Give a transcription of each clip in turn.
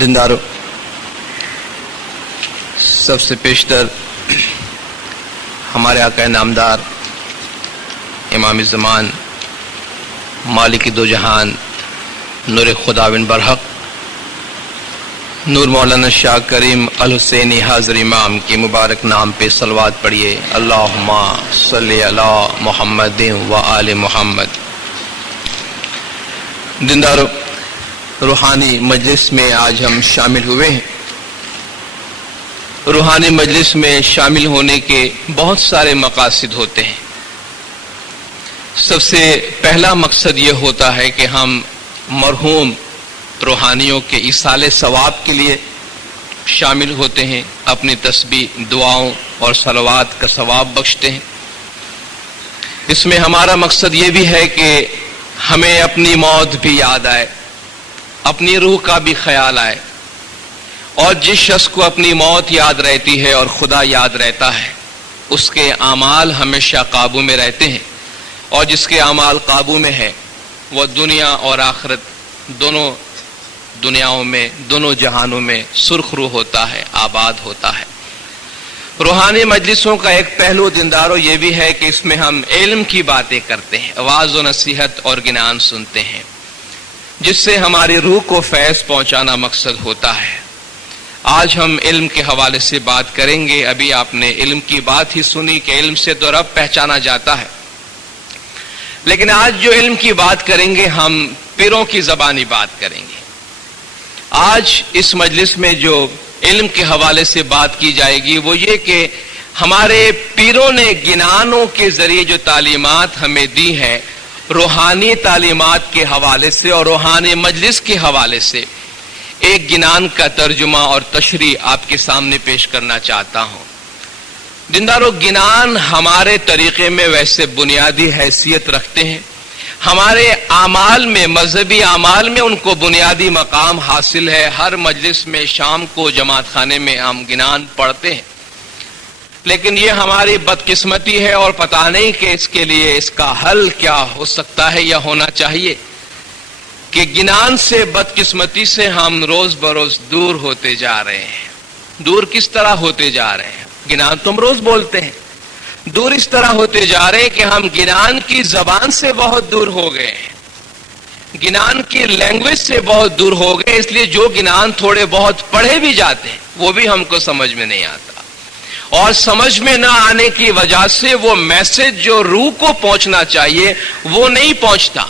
دیندارو، سب سے پیشتر ہمارے آقا نامدار امام زمان مالک دو جہان نور خداوند برحق نور مولانا شاہ کریم الحسینی حاضر امام کے مبارک نام پہ صلوات پڑھیے۔ اللہم صلی علی محمد و آل محمد۔ دیندارو، روحانی مجلس میں آج ہم شامل ہوئے ہیں۔ روحانی مجلس میں شامل ہونے کے بہت سارے مقاصد ہوتے ہیں۔ سب سے پہلا مقصد یہ ہوتا ہے کہ ہم مرحوم روحانیوں کے ایصال ثواب کے لیے شامل ہوتے ہیں، اپنی تسبیح، دعاؤں اور صلوات کا ثواب بخشتے ہیں۔ اس میں ہمارا مقصد یہ بھی ہے کہ ہمیں اپنی موت بھی یاد آئے، اپنی روح کا بھی خیال آئے، اور جس شخص کو اپنی موت یاد رہتی ہے اور خدا یاد رہتا ہے اس کے اعمال ہمیشہ قابو میں رہتے ہیں، اور جس کے اعمال قابو میں ہے وہ دنیا اور آخرت دونوں دنیاؤں میں، دونوں جہانوں میں سرخ رو ہوتا ہے، آباد ہوتا ہے۔ روحانی مجلسوں کا ایک پہلو دینداروں یہ بھی ہے کہ اس میں ہم علم کی باتیں کرتے ہیں، وعظ و نصیحت اور گنان سنتے ہیں، جس سے ہماری روح کو فیض پہنچانا مقصد ہوتا ہے۔ آج ہم علم کے حوالے سے بات کریں گے۔ ابھی آپ نے علم کی بات ہی سنی کہ علم سے تو رب پہچانا جاتا ہے، لیکن آج جو علم کی بات کریں گے ہم پیروں کی زبانی بات کریں گے۔ آج اس مجلس میں جو علم کے حوالے سے بات کی جائے گی وہ یہ کہ ہمارے پیروں نے گنانوں کے ذریعے جو تعلیمات ہمیں دی ہے، روحانی تعلیمات کے حوالے سے اور روحانی مجلس کے حوالے سے ایک گنان کا ترجمہ اور تشریح آپ کے سامنے پیش کرنا چاہتا ہوں۔ دیندارو، گنان ہمارے طریقے میں ویسے بنیادی حیثیت رکھتے ہیں، ہمارے اعمال میں، مذہبی اعمال میں ان کو بنیادی مقام حاصل ہے۔ ہر مجلس میں شام کو جماعت خانے میں ہم گنان پڑھتے ہیں، لیکن یہ ہماری بدقسمتی ہے اور پتہ نہیں کہ اس کے لیے اس کا حل کیا ہو سکتا ہے یا ہونا چاہیے کہ گنان سے، بدقسمتی سے ہم روز بروز دور ہوتے جا رہے ہیں۔ دور کس طرح ہوتے جا رہے ہیں؟ گنان تو ہم روز بولتے ہیں، دور اس طرح ہوتے جا رہے ہیں کہ ہم گنان کی زبان سے بہت دور ہو گئے ہیں، گنان کی لینگویج سے بہت دور ہو گئے، اس لیے جو گنان تھوڑے بہت پڑھے بھی جاتے ہیں وہ بھی ہم کو سمجھ میں نہیں آتا، اور سمجھ میں نہ آنے کی وجہ سے وہ میسج جو روح کو پہنچنا چاہیے وہ نہیں پہنچتا۔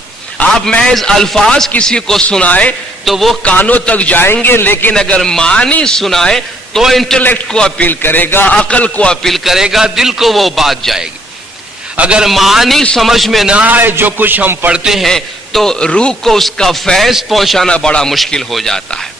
آپ محض الفاظ کسی کو سنائے تو وہ کانوں تک جائیں گے، لیکن اگر معنی سنائے تو انٹلیکٹ کو اپیل کرے گا، عقل کو اپیل کرے گا، دل کو وہ بات جائے گی۔ اگر معنی سمجھ میں نہ آئے جو کچھ ہم پڑھتے ہیں تو روح کو اس کا فیض پہنچانا بڑا مشکل ہو جاتا ہے۔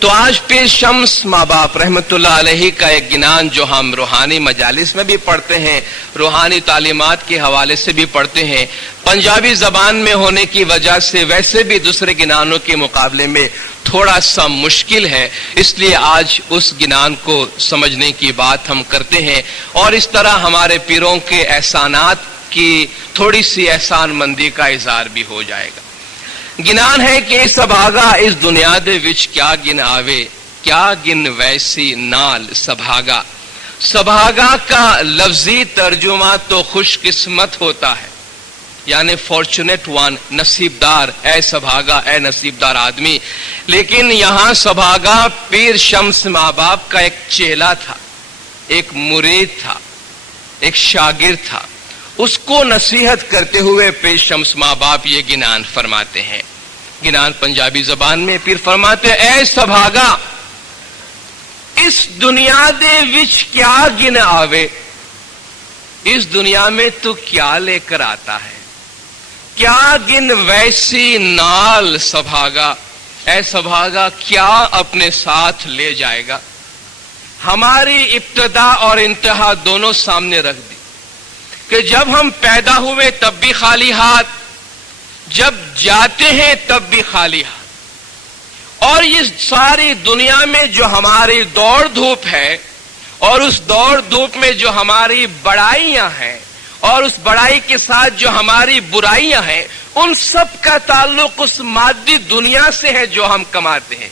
تو آج پیر شمس ماں باپ رحمت اللہ علیہ کا ایک گنان جو ہم روحانی مجالس میں بھی پڑھتے ہیں، روحانی تعلیمات کے حوالے سے بھی پڑھتے ہیں، پنجابی زبان میں ہونے کی وجہ سے ویسے بھی دوسرے گنانوں کے مقابلے میں تھوڑا سا مشکل ہے، اس لیے آج اس گنان کو سمجھنے کی بات ہم کرتے ہیں، اور اس طرح ہمارے پیروں کے احسانات کی تھوڑی سی احسان مندی کا اظہار بھی ہو جائے گا۔ گنان ہے کہ سبھاگا اس دنیا دے وچ کیا گن آوے، کیا گن ویسی نال سبھاگا۔ سبھاگا کا لفظی ترجمہ تو خوش قسمت ہوتا ہے، یعنی فارچونیٹ ون، نصیبدار، اے سبھاگا، اے نصیبدار آدمی، لیکن یہاں سبھاگا پیر شمس ماں باپ کا ایک چیلا تھا، ایک مرید تھا، ایک شاگرد تھا، اس کو نصیحت کرتے ہوئے پیر شمس ماں باپ یہ گنان فرماتے ہیں۔ گنان پنجابی زبان میں پیر فرماتے ہیں، اے سبھاگا اس دنیا دے وچ کیا گن آوے، اس دنیا میں تو کیا لے کر آتا ہے، کیا گن ویسی نال سبھاگا، اے سبھاگا کیا اپنے ساتھ لے جائے گا۔ ہماری ابتدا اور انتہا دونوں سامنے رکھ دی کہ جب ہم پیدا ہوئے تب بھی خالی ہاتھ، جب جاتے ہیں تب بھی خالی ہاتھ، اور اس ساری دنیا میں جو ہماری دوڑ دھوپ ہے اور اس دوڑ دھوپ میں جو ہماری بڑائیاں ہیں اور اس بڑائی کے ساتھ جو ہماری برائیاں ہیں، ان سب کا تعلق اس مادی دنیا سے ہے جو ہم کماتے ہیں۔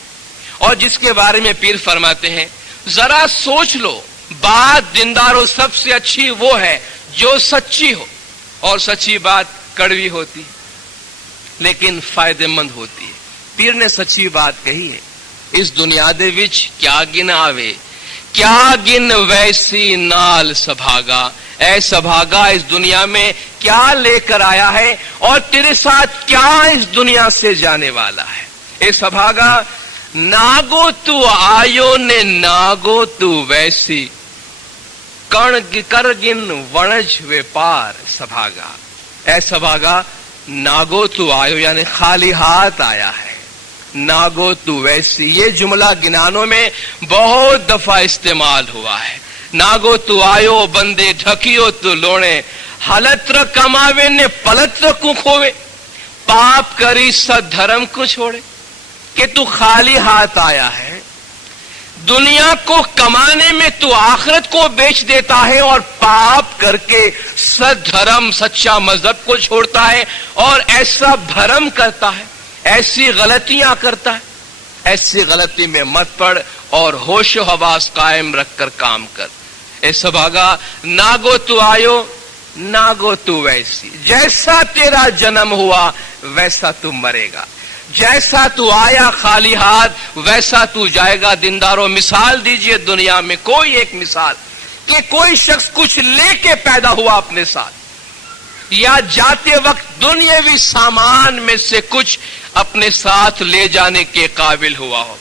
اور جس کے بارے میں پیر فرماتے ہیں ذرا سوچ لو، بات دینداروں سب سے اچھی وہ ہے جو سچی ہو، اور سچی بات کڑوی ہوتی لیکن فائدے مند ہوتی ہے۔ پیر نے سچی بات کہی ہے، اس دنیا دے وچ کیا گن آوے، کیا گن ویسی نال سبھاگا، اے سبھاگا اس دنیا میں کیا لے کر آیا ہے اور تیرے ساتھ کیا اس دنیا سے جانے والا ہے۔ اے سبھاگا ناگو تو آیو نے ناگو تو ویسی، کر گن ونج وے پار سبھاگا، اے سبھاگا ناگو تو آیو یعنی خالی ہاتھ آیا ہے، ناگو تو ویسی یہ جملہ گنانوں میں بہت دفعہ استعمال ہوا ہے۔ ناگو تو آیو بندے ڈھکیو تو لوڑے، حلتر کماوے نے پلتر کو کھوے، پاپ کری ست دھرم کو چھوڑے، کہ تو خالی ہاتھ آیا ہے، دنیا کو کمانے میں تو آخرت کو بیچ دیتا ہے اور پاپ کر کے ست دھرم سچا مذہب کو چھوڑتا ہے اور ایسا بھرم کرتا ہے، ایسی غلطیاں کرتا ہے۔ ایسی غلطی میں مت پڑ اور ہوش و حواس قائم رکھ کر کام کر۔ اے سبھاگا ناگو تو آیو ناگو تو ویسی، جیسا تیرا جنم ہوا ویسا تو مرے گا، جیسا تو آیا خالی ہاتھ ویسا تو جائے گا۔ دینداروں مثال دیجئے دنیا میں کوئی ایک مثال کہ کوئی شخص کچھ لے کے پیدا ہوا اپنے ساتھ، یا جاتے وقت دنیاوی سامان میں سے کچھ اپنے ساتھ لے جانے کے قابل ہوا ہو۔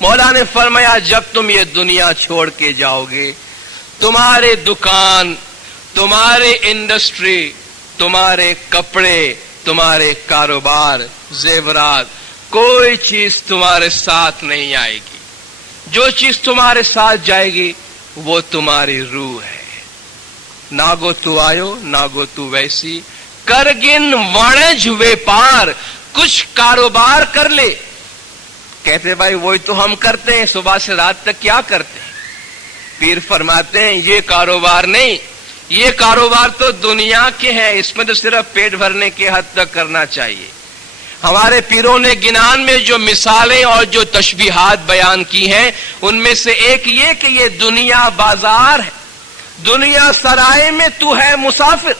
مولا نے فرمایا جب تم یہ دنیا چھوڑ کے جاؤ گے، تمہارے دکان، تمہارے انڈسٹری، تمہارے کپڑے، تمہارے کاروبار، زیورات، کوئی چیز تمہارے ساتھ نہیں آئے گی۔ جو چیز تمہارے ساتھ جائے گی وہ تمہاری روح ہے۔ ناگو تو آیو ناگو تو ویسی، کرگن ونج ویپار، کچھ کاروبار کر لے۔ کہتے بھائی وہی تو ہم کرتے ہیں، صبح سے رات تک کیا کرتے ہیں؟ پیر فرماتے ہیں یہ کاروبار نہیں، یہ کاروبار تو دنیا کے ہیں، اس میں تو صرف پیٹ بھرنے کے حد تک کرنا چاہیے۔ ہمارے پیروں نے گنان میں جو مثالیں اور جو تشبیہات بیان کی ہیں ان میں سے ایک یہ کہ یہ دنیا بازار ہے، دنیا سرائے میں تو ہے مسافر،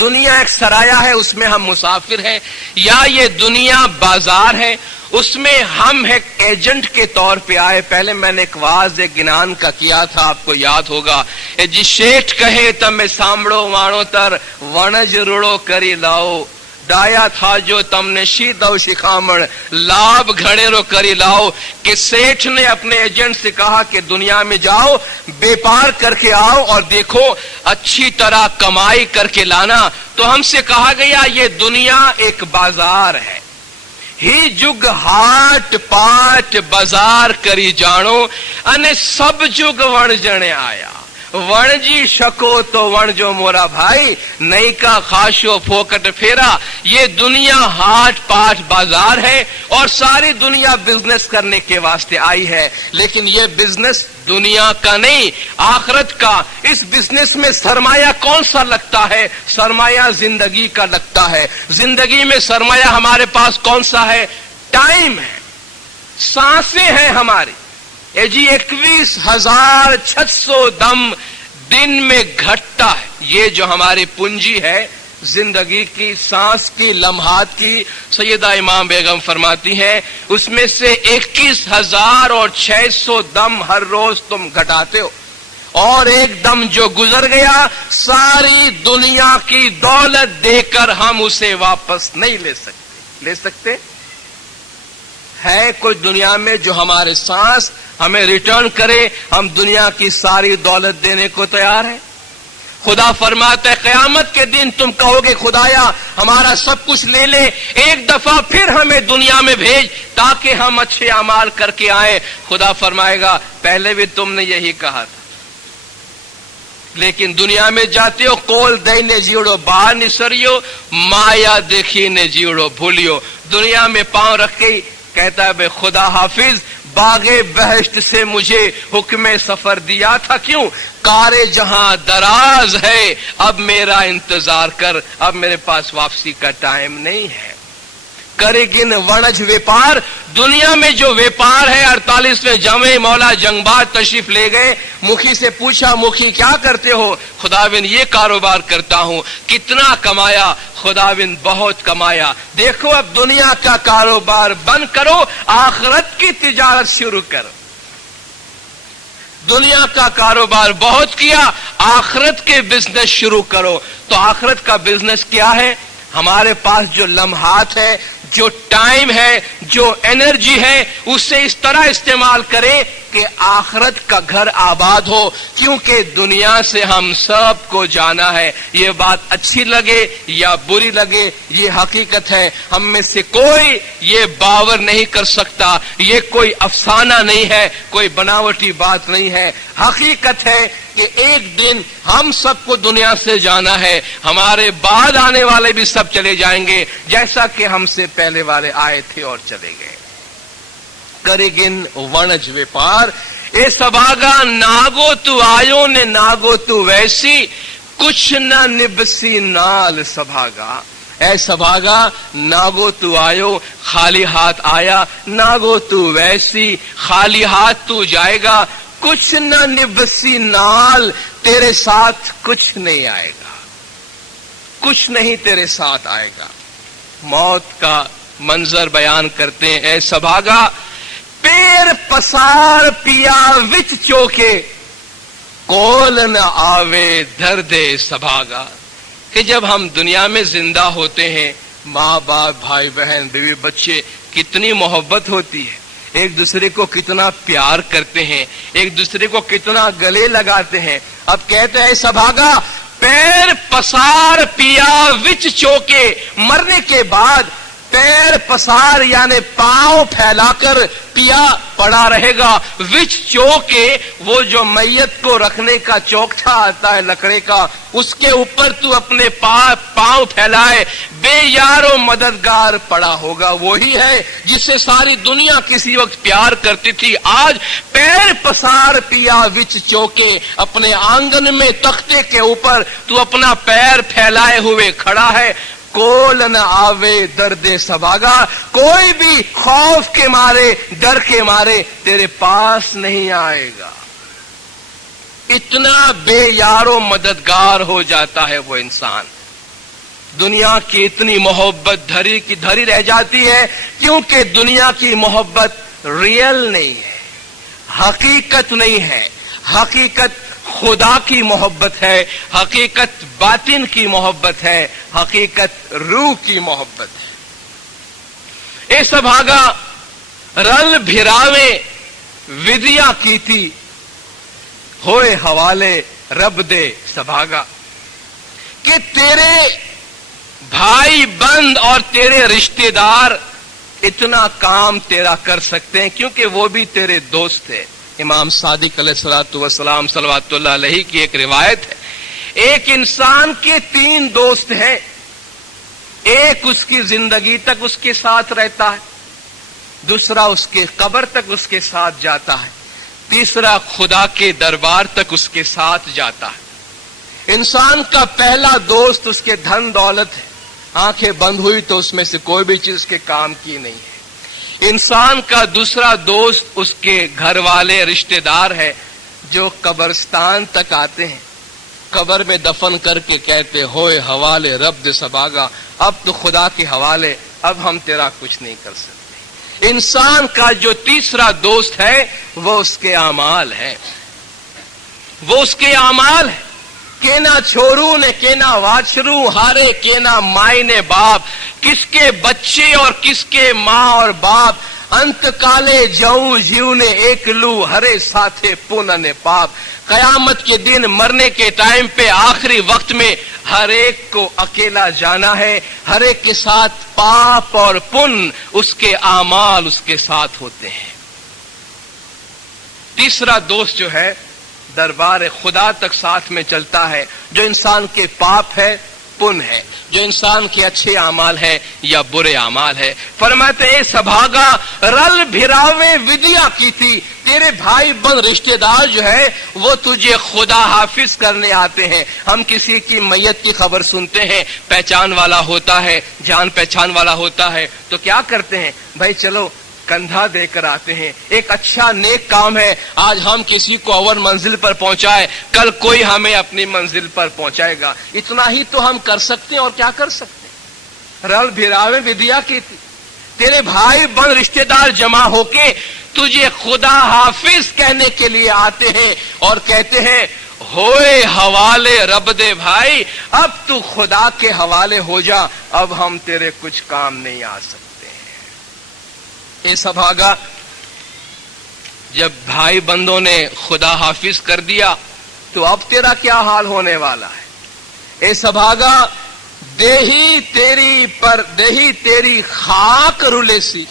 دنیا ایک سرایہ ہے اس میں ہم مسافر ہیں، یا یہ دنیا بازار ہے اس میں ہم ایک ایجنٹ کے طور پہ آئے۔ پہلے میں نے ایک واز ایک گنان کا کیا تھا، آپ کو یاد ہوگا، جی شیٹ کہے تمہیں سامڑو وانو تر ونج رڑو کری لاؤ، ڈایا تھا جو تم نے شیدو شکھامڑ لابھ گھڑے رو کری لاؤ، کہ سیٹھ نے اپنے ایجنٹ سے کہا کہ دنیا میں جاؤ بیپار کر کے آؤ اور دیکھو اچھی طرح کمائی کر کے لانا۔ تو ہم سے کہا گیا یہ دنیا ایک بازار ہے، ہی جگ ہاٹ پاٹ بازار کری جانو، ان سب جگ ون جنے آیا، ون جی شکو تو ون جو مورا بھائی، نئی کا خاشو پھوکٹ پھیرا۔ یہ دنیا ہاٹ پاٹ بازار ہے اور ساری دنیا بزنس کرنے کے واسطے آئی ہے، لیکن یہ بزنس دنیا کا نہیں آخرت کا۔ اس بزنس میں سرمایہ کون سا لگتا ہے؟ سرمایہ زندگی کا لگتا ہے۔ زندگی میں سرمایہ ہمارے پاس کون سا ہے؟ ٹائم ہے، سانسیں ہیں ہماری۔ اے جی 21,600 دم دن میں گھٹتا ہے، یہ جو ہماری پونجی ہے زندگی کی، سانس کی، لمحات کی، سیدہ امام بیگم فرماتی ہیں اس میں سے 21,600 دم ہر روز تم گھٹاتے ہو، اور ایک دم جو گزر گیا ساری دنیا کی دولت دے کر ہم اسے واپس نہیں لے سکتے۔ لے سکتے ہے کوئی دنیا میں جو ہمارے سانس ہمیں ریٹرن کرے؟ ہم دنیا کی ساری دولت دینے کو تیار ہیں۔ خدا فرماتا ہے قیامت کے دن تم کہو گے خدایا ہمارا سب کچھ لے لے، ایک دفعہ پھر ہمیں دنیا میں بھیج تاکہ ہم اچھے اعمال کر کے آئیں۔ خدا فرمائے گا پہلے بھی تم نے یہی کہا تھا، لیکن دنیا میں جاتے ہو کول دئی نے جیوڑو باہر نسریو، مایا دیکھی نے جیوڑو بھولیو۔ دنیا میں پاؤں رکھ کے کہتا ہے بے خدا حافظ باغ بہشت سے مجھے حکم سفر دیا تھا، کیوں؟ کار جہاں دراز ہے اب میرا انتظار کر، اب میرے پاس واپسی کا ٹائم نہیں ہے۔ करेगिन वणज व्यापार। दुनिया में जो व्यापार है 48वें जमे मौला जंगबाज तशरीफ ले गए। मुखी से पूछा, मुखी क्या करते हो? खुदाविंद ये कारोबार करता हूं। कितना कमाया? खुदाविंद बहुत कमाया। देखो अब दुनिया का कारोबार बंद करो, आखिरत की तिजारत शुरू करो। दुनिया का कारोबार बहुत किया, आखिरत के बिजनेस शुरू करो। तो आखिरत का बिजनेस क्या है? हमारे पास जो लम्हात है, जो टाइम है, जो एनर्जी है, उसे इस तरह इस्तेमाल करें कि आखिरत का घर आबाद हो, क्योंकि दुनिया से हम सब को जाना है। ये बात अच्छी लगे या बुरी लगे, ये हकीकत है। हम में से कोई ये बावर नहीं कर सकता। ये कोई अफसाना नहीं है, कोई बनावटी बात नहीं है। हकीकत है कि एक दिन हम सबको दुनिया से जाना है। हमारे बाद आने वाले भी सब चले जाएंगे, जैसा कि हमसे पहले वाले आए थे और चले गए। करेगिन वणज व्यापार, ए सभागा नागो तू आयो ने नागो तू वैसी, कुछ न निबसी नाल सभागा। ऐ सभागा नागो तू आयो, खाली हाथ आया, नागो तू वैसी, खाली हाथ तू जाएगा। कुछ न निबसी नाल, तेरे साथ कुछ नहीं आएगा, कुछ नहीं तेरे साथ आएगा। मौत का मंजर बयान करते हैं। ऐ सभागा पैर पसार पिया विच चोके, कोल न आवे दर्दे सभागा। कि जब हम दुनिया में जिंदा होते हैं, माँ बाप, भाई बहन, बीवी बच्चे, कितनी मोहब्बत होती है, एक दूसरे को कितना प्यार करते हैं, एक दूसरे को कितना गले लगाते हैं। अब कहते हैं सभागा पैर पसार पिया विच चोके, मरने के बाद पैर पसार यानी पांव फैलाकर पिया पड़ा रहेगा। विच चौके, वो जो मैयत को रखने का चौकठा आता है लकड़े का, उसके ऊपर तू अपने पांव फैलाए, बेयारो मददगार पड़ा होगा। वही है जिससे सारी दुनिया किसी वक्त प्यार करती थी। आज पैर पसार पिया विच चौके, अपने आंगन में तख्ते के ऊपर तू अपना पैर फैलाए हुए खड़ा है। कोल न आवे दर्दे सभागा, कोई भी खौफ के मारे, डर के मारे तेरे पास नहीं आएगा। इतना बेयारो मददगार हो जाता है वो इंसान। दुनिया की इतनी मोहब्बत धरी की धरी रह जाती है, क्योंकि दुनिया की मोहब्बत रियल नहीं है, हकीकत नहीं है। हकीकत खुदा की मोहब्बत है, हकीकत बातिन की मोहब्बत है, हकीकत रूह की मोहब्बत है। ए सभागा रल भिरावे विदिया की थी, होए हवाले रब दे सभागा। कि तेरे भाई बंद और तेरे रिश्तेदार इतना काम तेरा कर सकते हैं, क्योंकि वो भी तेरे दोस्त थे। इमाम सादिक अलैहिस्सलातु वस्सलाम सल्लल्लाहु अलैहि की एक रिवायत है, एक इंसान के 3 दोस्त हैं। एक उसकी जिंदगी तक उसके साथ रहता है, दूसरा उसके कब्र तक उसके साथ जाता है, तीसरा खुदा के दरबार तक उसके साथ जाता है। इंसान का पहला दोस्त उसके धन दौलत है, आंखें बंद हुई तो उसमें से कोई भी चीज के काम की नहीं है। इंसान का दूसरा दोस्त उसके घर वाले रिश्तेदार है, जो कब्रिस्तान तक आते हैं, कब्र में दफन करके कहते होए हवाले रब दे सभागा, अब तो खुदा के हवाले, अब हम तेरा कुछ नहीं कर सकते। इंसान का जो तीसरा दोस्त है वो उसके आमाल है, वो उसके आमाल है। केना छोरू ने केना वाछरू, हारे केना माई ने बाप, किसके बच्चे और किसके माँ और बाप, अंत काले जाऊं जीव ने एक लू, हरे साथे पुन ने पाप। कयामत के दिन मरने के टाइम पे आखिरी वक्त में हर एक को अकेला जाना है, हर एक के साथ पाप और पुण्य उसके आमाल उसके साथ होते हैं। तीसरा दोस्त जो है दरबार खुदा तक साथ में चलता है, जो इंसान के पाप है पुण्य है, जो इंसान के अच्छे अमाल है या बुरे अमाल है। फरमाते ए सभागा रल भिरावे विद्या की थी, तेरे भाई बन रिश्तेदार जो है वो तुझे खुदा हाफिज करने आते हैं। हम किसी की मैयत की खबर सुनते हैं, पहचान वाला होता है, जान पहचान वाला होता है, तो क्या करते हैं, भाई चलो कंधा देकर आते हैं। एक अच्छा नेक काम है, आज हम किसी को अव्वल मंजिल पर पहुंचाए, कल कोई हमें अपनी मंजिल पर पहुंचाएगा। इतना ही तो हम कर सकते हैं, और क्या कर सकते हैं। रल भिरावे विद्या की थी, तेरे भाई बन रिश्तेदार जमा होके तुझे खुदा हाफिज कहने के लिए आते हैं और कहते हैं होए हवाले रब दे भाई, अब तू खुदा के हवाले हो जा, अब हम तेरे कुछ काम नहीं आ सकते। ए सभागा, जब भाई बंदों ने खुदा हाफिज कर दिया तो अब तेरा क्या हाल होने वाला है। ए सभागा, देही तेरी खाक रुलेसी,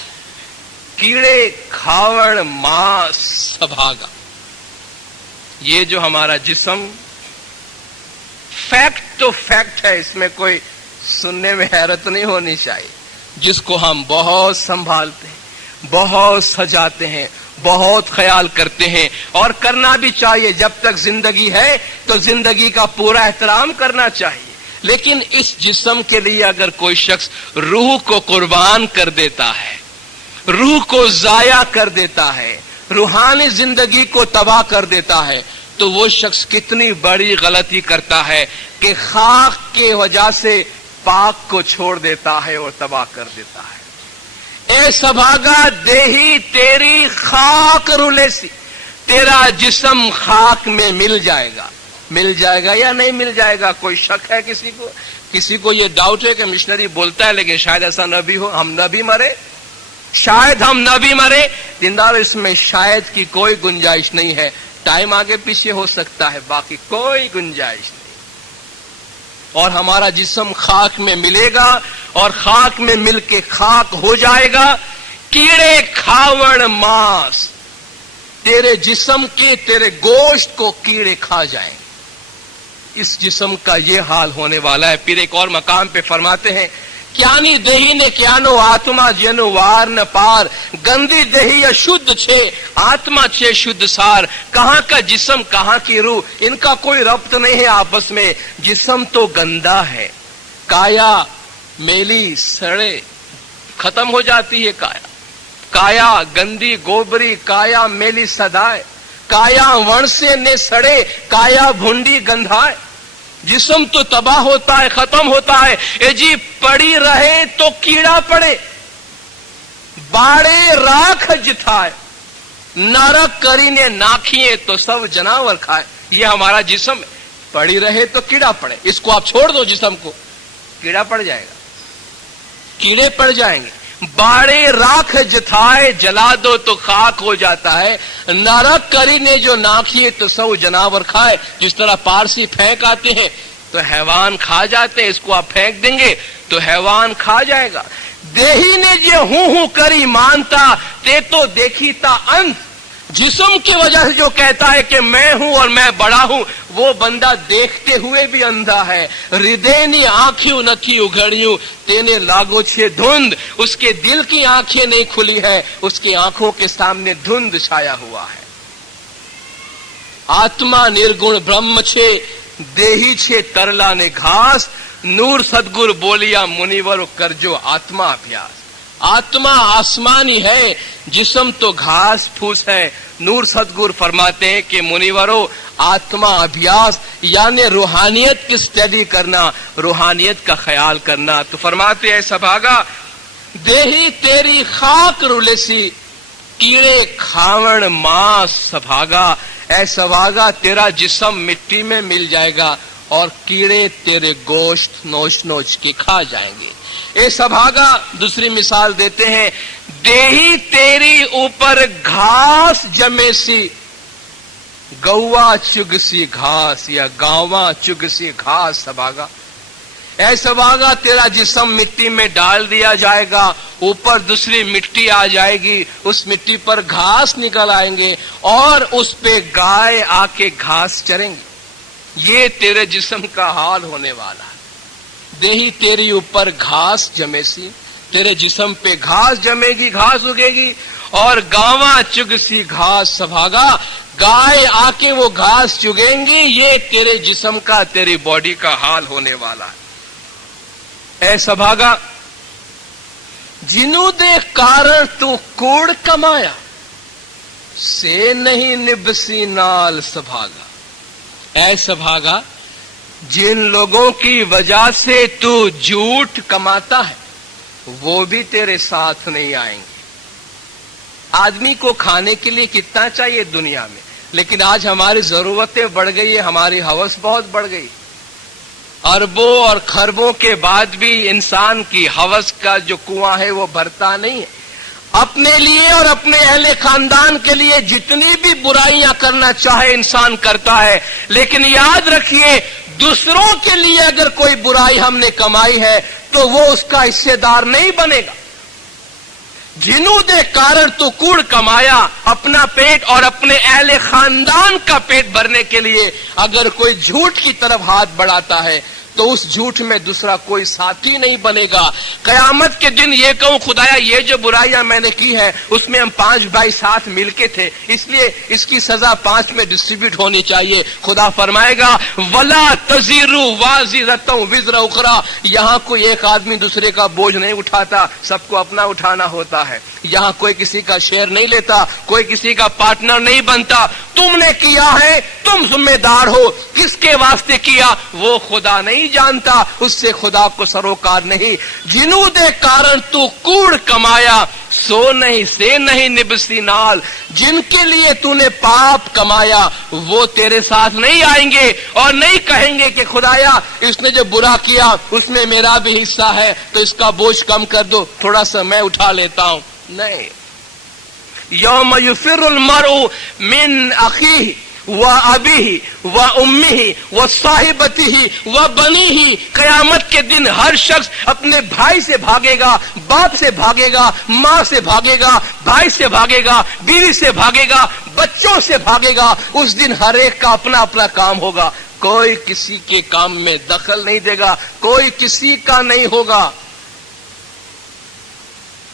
कीड़े खावड़ मांस सभागा। ये जो हमारा जिस्म, फैक्ट तो फैक्ट है, इसमें कोई सुनने में हैरत नहीं होनी चाहिए, जिसको हम बहुत संभालते हैं, बहुत सजाते हैं, बहुत ख्याल करते हैं, और करना भी चाहिए। जब तक जिंदगी है तो जिंदगी का पूरा एहतराम करना चाहिए। लेकिन इस जिस्म के लिए अगर कोई शख्स रूह को कुर्बान कर देता है, रूह को जाया कर देता है, रूहानी जिंदगी को तबाह कर देता है, तो वो शख्स कितनी बड़ी गलती करता है कि खाक के वजह से पाक को छोड़ देता है और तबाह कर देता है। ए सभागा, देही तेरी खाक रुलेसी, तेरा जिस्म खाक में मिल जाएगा। मिल जाएगा या नहीं मिल जाएगा, कोई शक है किसी को? किसी को ये डाउट है कि मिशनरी बोलता है लेकिन शायद ऐसा न भी हो, हम न भी मरे, शायद हम न भी मरे। दिनदार, इसमें शायद की कोई गुंजाइश नहीं है। टाइम आगे पीछे हो सकता है, बाकी कोई गुंजाइश नहीं। और हमारा जिस्म खाक में मिलेगा और खाक में मिलके खाक हो जाएगा। कीड़े खावड़ मांस, तेरे जिस्म के, तेरे गोश्त को कीड़े खा जाएंगे। इस जिस्म का ये हाल होने वाला है। फिर एक और मकाम पे फरमाते हैं, क्यानी देही ने क्यानो आत्मा जेनु वार न पार, गंदी देही अशुद्ध छे आत्मा छे शुद्ध सार। कहाँ का जिस्म कहाँ की रूह, इनका कोई रब्त नहीं है आपस में। जिस्म तो गंदा है, काया मेली सड़े खत्म हो जाती है। काया गंदी गोबरी, काया मेली सदाए, काया वण से ने सड़े, काया भुंडी गंधाए। जिस्म तो तबाह होता है, खत्म होता है। ए जी, पड़ी रहे तो कीड़ा पड़े, बाड़े राख जिथाए, नरक करीने नाखिए तो सब जनावर खाए। ये हमारा जिस्म है, पड़ी रहे तो कीड़ा पड़े। इसको आप छोड़ दो जिस्म को, कीड़ा पड़ जाएगा, कीड़े पड़ जाएंगे। बाड़े राख जथाए, जला दो तो खाक हो जाता है। नरक करीने जो नाखिए तो सब जनावर खाए। जिस तरह पारसी फेंक आते हैं तो हैवान खा जाते हैं, इसको आप फेंक देंगे तो हैवान खा जाएगा। देही ने जे हूं करी मानता, ते तो देखी ता अंत। जिस्म की वजह से जो कहता है कि मैं हूं और मैं बड़ा हूं, वो बंदा देखते हुए भी अंधा है। हृदयनी आंखियों नथी उघड़ियों, तेने लागो छे धुंध। उसके दिल की आंखें नहीं खुली है, उसकी आंखों के सामने धुंध छाया हुआ है। आत्मा निर्गुण ब्रह्म छे, देही छे तरला ने घास। नूर सदगुरु बोलिया मुनिवरो करजो आत्मा अभ्यास। आत्मा आसमानी है, जिस्म तो घास फूस है। नूर सदगुरु फरमाते हैं कि मुनिवरो, आत्मा अभ्यास यानी रूहानियत की स्टडी करना, रूहानियत का ख्याल करना। तो फरमाते हैं सभागा, देही तेरी खाक रुलेसी, कीड़े खावण मांस सभागा। ऐ सभागा, तेरा जिस्म मिट्टी में मिल जाएगा और कीड़े तेरे गोश्त नोच नोच के खा जाएंगे। ए सभागा, दूसरी मिसाल देते हैं, देही तेरी ऊपर घास जमेसी, गौवा चुगसी घास या गावा चुगसी घास सभागा। ऐ सभागा, तेरा जिस्म मिट्टी में डाल दिया जाएगा, ऊपर दूसरी मिट्टी आ जाएगी, उस मिट्टी पर घास निकल आएंगे और उस पे गाय आके घास चरेंगी। ये तेरे जिस्म का हाल होने वाला है। देही तेरी ऊपर घास जमेसी, तेरे जिस्म पे घास जमेगी, घास उगेगी, और गावा चुगसी घास सभागा, गाय आके वो घास चुगेंगी। ये तेरे जिस्म का, तेरी बॉडी का हाल होने वाला है। ऐ सभागा, जिनु दे कारण तू कूड़ कमाया, से नहीं निभसी नाल सभागा। ऐ सभागा, जिन लोगों की वजह से तू झूठ कमाता है, वो भी तेरे साथ नहीं आएंगे। आदमी को खाने के लिए कितना चाहिए दुनिया में, लेकिन आज हमारी जरूरतें बढ़ गई है, हमारी हवस बहुत बढ़ गई। अरबों और खरबों के बाद भी इंसान की हवस का जो कुआं है वो भरता नहीं है। अपने लिए और अपने अहले खानदान के लिए जितनी भी बुराइयां करना चाहे इंसान करता है, लेकिन याद रखिए, दूसरों के लिए अगर कोई बुराई हमने कमाई है तो वो उसका हिस्सेदार नहीं बनेगा। जिन्हों दे कारण तो कूड़ कमाया, अपना पेट और अपने अहले खानदान का पेट भरने के लिए अगर कोई झूठ की तरफ हाथ बढ़ाता है तो उस झूठ में दूसरा कोई साथी नहीं बनेगा। कयामत के दिन ये कहूं, खुदाया ये जो बुराइयां मैंने की है उसमें हम 5 भाई साथ मिलके थे, इसलिए इसकी सजा 5 में डिस्ट्रीब्यूट होनी चाहिए। खुदा फरमाएगा, वला तजीरु वाजिरतु विज़्र उखरा, यहां कोई एक आदमी दूसरे का बोझ नहीं उठाता, सबको अपना उठाना होता है। यहां कोई किसी का शेयर नहीं लेता, कोई किसी का पार्टनर नहीं बनता। तुमने किया है, तुम जिम्मेदार हो, किसके वास्ते किया वो खुदा नहीं जानता, उससे खुदा को सरोकार नहीं। जिन्हों दे कारण तू कूड़ कमाया, सो नहीं से नहीं निभसी नाल, जिनके लिए तूने पाप कमाया वो तेरे साथ नहीं आएंगे और नहीं कहेंगे कि खुदाया इसने जो बुरा किया उसमें मेरा भी हिस्सा है तो इसका बोझ कम कर दो, थोड़ा सा मैं उठा लेता हूं। नहीं, यौम युफिरुल मरउ मिन अखीही व अबीही व उम्मीही व साहिबतीही व बनीही, कयामत के दिन हर शख्स अपने भाई से भागेगा, बाप से भागेगा, माँ से भागेगा, भाई से भागेगा, बीवी से भागेगा, बच्चों से भागेगा। उस दिन हर एक का अपना अपना काम होगा, कोई किसी के काम में दखल नहीं देगा, कोई किसी का नहीं होगा।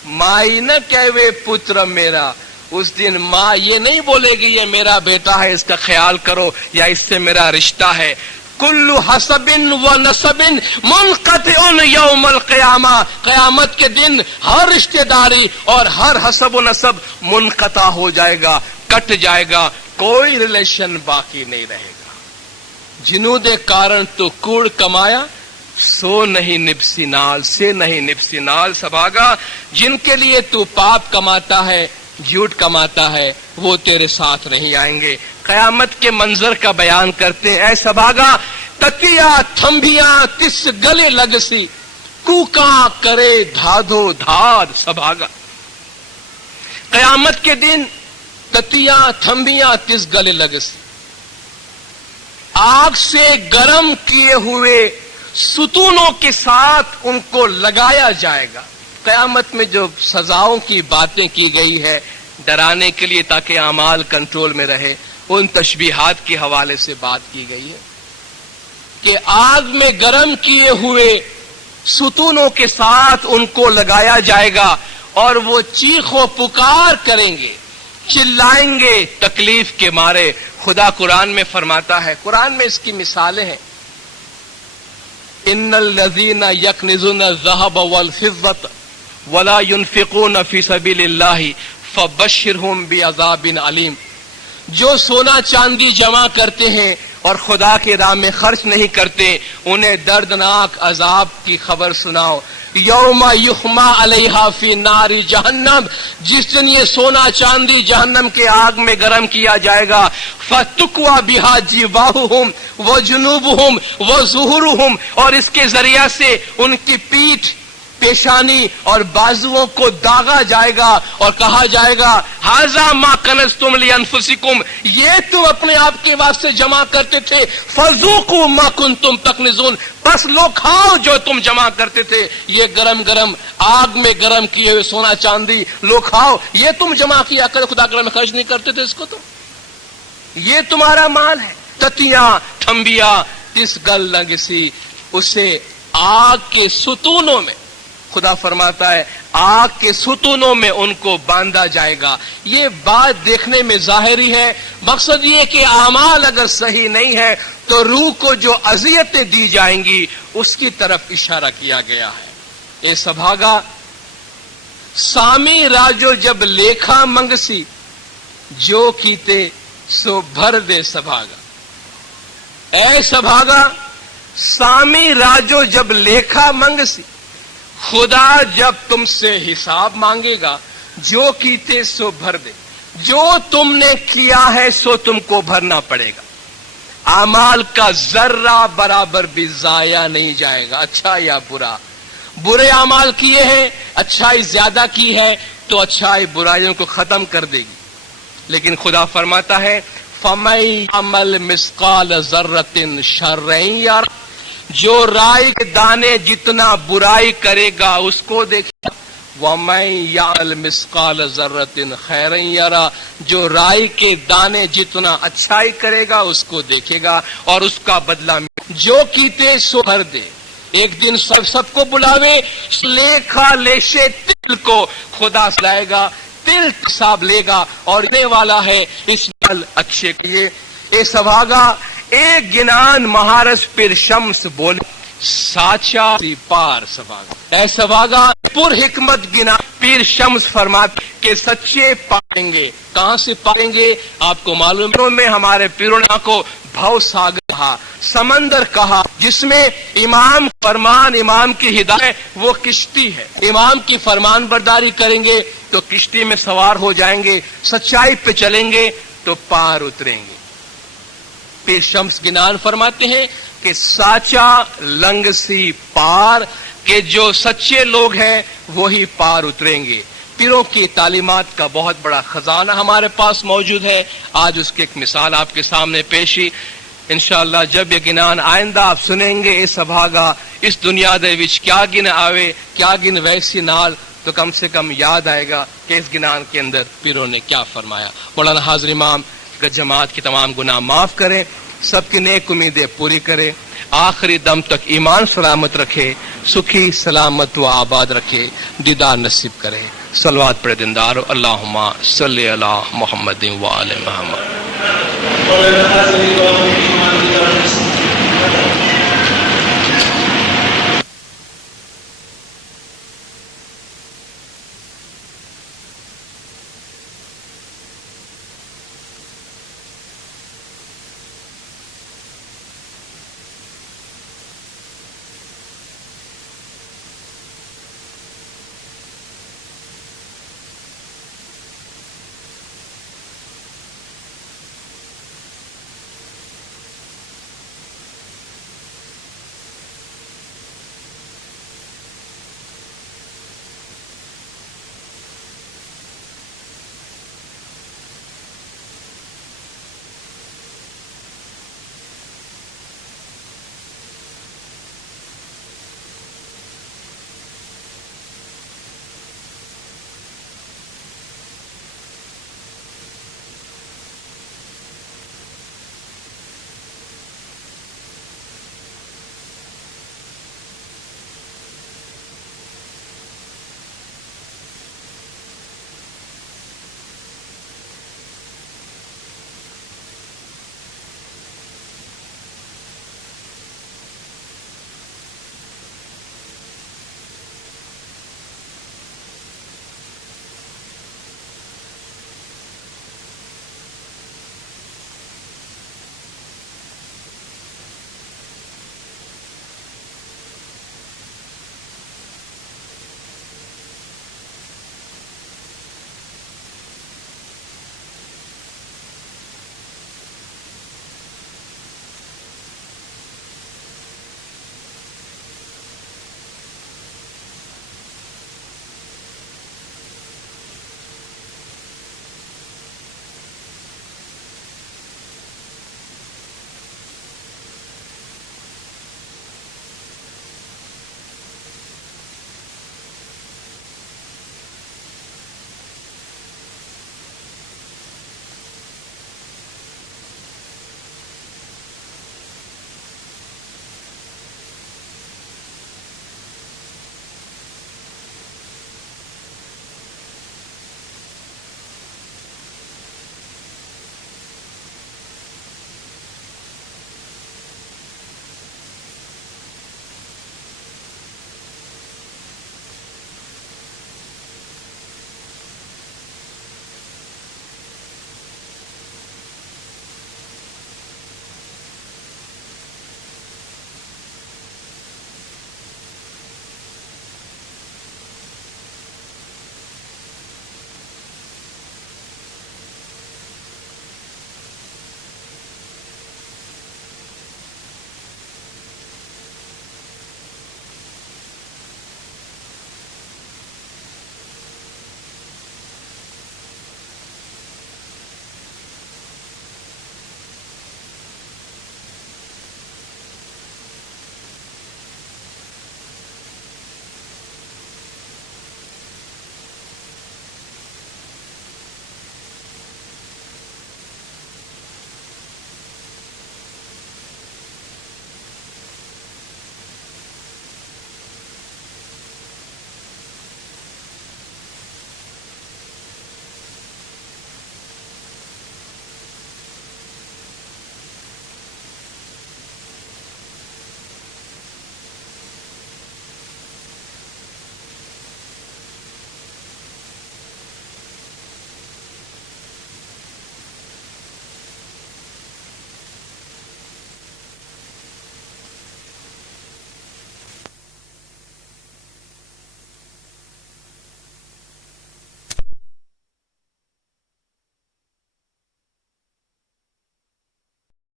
माई न कहवे पुत्र मेरा, उस दिन माँ ये नहीं बोलेगी ये मेरा बेटा है इसका ख्याल करो या इससे मेरा रिश्ता है। कुल्लु हसबिन व नसबिन मुनक़तिउन यौमल क़ियामा, कयामत के दिन हर रिश्तेदारी और हर हसब व नसब मुनक़ता हो जाएगा, कट जाएगा, कोई रिलेशन बाकी नहीं रहेगा। जिन्हों दे कारण तो कूड़ कमाया, सो नहीं निभसी नाल, से नहीं निभसी नाल सभागा, जिनके लिए तू पाप कमाता है, झूठ कमाता है, वो तेरे साथ नहीं आएंगे। कयामत के मंजर का बयान करते हैं, ऐ सभागा, ततिया थंबिया तिस गले लगसी, कूका करे धाधो धार सभागा। कयामत के दिन ततिया थंबिया तिस गले लगसी, आग से गर्म किए हुए सुतूनों के साथ उनको लगाया जाएगा। कयामत में जो सजाओं की बातें की गई है डराने के लिए ताकि अमाल कंट्रोल में रहे, उन तशबीहात के हवाले से बात की गई है कि आग में गर्म किए हुए सुतूनों के साथ उनको लगाया जाएगा और वो चीखो पुकार करेंगे, चिल्लाएंगे तकलीफ के मारे। खुदा कुरान में फरमाता है, कुरान में इसकी मिसालें हैं, इन्नल लज़ीना यकनिज़ूना ज़हब वल फिज़्ज़त वला युनफ़िक़ून फ़ी सबीलिल्लाहि फ़बश्शिरहुम बिअज़ाबिन अलीम। जो सोना चांदी जमा करते हैं और खुदा के राह में खर्च नहीं करते, उन्हें दर्दनाक अजाब की खबर सुनाओ। यौमा युहमा अलैहा फी नारी जहन्नम, जिस दिन ये सोना चांदी जहन्नम के आग में गर्म किया जाएगा। फतुक्वा बिहा जिबाहुहुम व जुनूबुहुम व ज़ुहुरुहुम, और इसके जरिया से उनकी पीठ, पेशानी और बाजुओं को दागा जाएगा और कहा जाएगा, हाजा मा कनज़्तुम लिअन्फुसिकुम, ये तुम अपने आप के वास्ते जमा करते थे, फज़ूक़ू मा कुन्तुम तकनिज़ून, बस लो खाओ जो तुम जमा करते थे। ये गरम गरम आग में गरम किए हुए सोना चांदी लो खाओ, ये तुम जमा किया कर, खुदा के राह में खर्च नहीं करते थे इसको, तो ये तुम्हारा माल है। ततिया ठंबिया तिस गल लगसी, उसे आग के सुतूनों में, खुदा फरमाता है आग के सुतूनों में उनको बांधा जाएगा। ये बात देखने में जाहिरी है, मकसद ये कि आमाल अगर सही नहीं है तो रूह को जो अजियतें दी जाएंगी उसकी तरफ इशारा किया गया है। ए सभागा सामी राजो जब लेखा मंगसी, जो कीते सो भर दे सभागा। ए सभागा सामी राजो जब लेखा मंगसी, खुदा जब तुमसे हिसाब मांगेगा, जो कीते सो भर दे, जो तुमने किया है सो तुमको भरना पड़ेगा। आमाल का जर्रा बराबर भी जाया नहीं जाएगा, अच्छा या बुरा। बुरे आमाल किए हैं, अच्छाई ज्यादा की है तो अच्छाई बुराइयों को खत्म कर देगी। लेकिन खुदा फरमाता है फमई अमल मिस्काल जर्रतिन शर्रन यरा, जो राई के दाने जितना बुराई करेगा उसको देखेगा। वमई याल मिस्काल जर्रतिन खैरन यरा, जो राई के दाने जितना अच्छाई करेगा उसको देखेगा और उसका बदला जो कीते सो भर दे। एक दिन सबको बुलावे, लेखा लेशे तिल को खुदा लाएगा, तिल हिसाब लेगा और लेने वाला है इस पल अक्षय के लिए। ए सभागा एक गिनान महारस पिर शम्स बोले, साचा पार सभागा। ए सभागा पुर हिकमत गिना पीर शम्स फरमाते के सच्चे पाएंगे। कहां से पाएंगे आपको मालूम है? में हमारे पीरों को भव सागर कहा, समंदर कहा, जिसमें इमाम फरमान, इमाम की हिदायत वो किश्ती है। इमाम की फरमान बरदारी करेंगे तो किश्ती में सवार हो जाएंगे, सच्चाई पे चलेंगे तो पार उतरेंगे। पीर शम्स गिनान फरमाते हैं कि साचा लंगसी पार, के जो सच्चे लोग हैं वही पार उतरेंगे। पीरों की तालीमात का बहुत बड़ा खजाना हमारे पास मौजूद है। आज उसकी एक मिसाल आपके सामने पेशी। इंशाअल्लाह जब ये गिनान आइंदा आप सुनेंगे, इस सभागा इस दुनिया दे विच क्या गिन आवे, क्या गिन वैसी नाल, तो कम से कम याद आएगा कि इस गिनान के अंदर पीरों ने क्या फरमाया। मौलाना हाजिर इमाम जमात की तमाम गुनाह माफ करें, सबकी नेक उम्मीदें पूरी करे, आखिरी दम तक ईमान सलामत रखे, सुखी सलामत व आबाद रखे, दीदार नसीब करे। सलवात पढ़े दिनदार, अल्लाहुम्मा सल्ली अला मुहम्मदिन व आले मुहम्मद।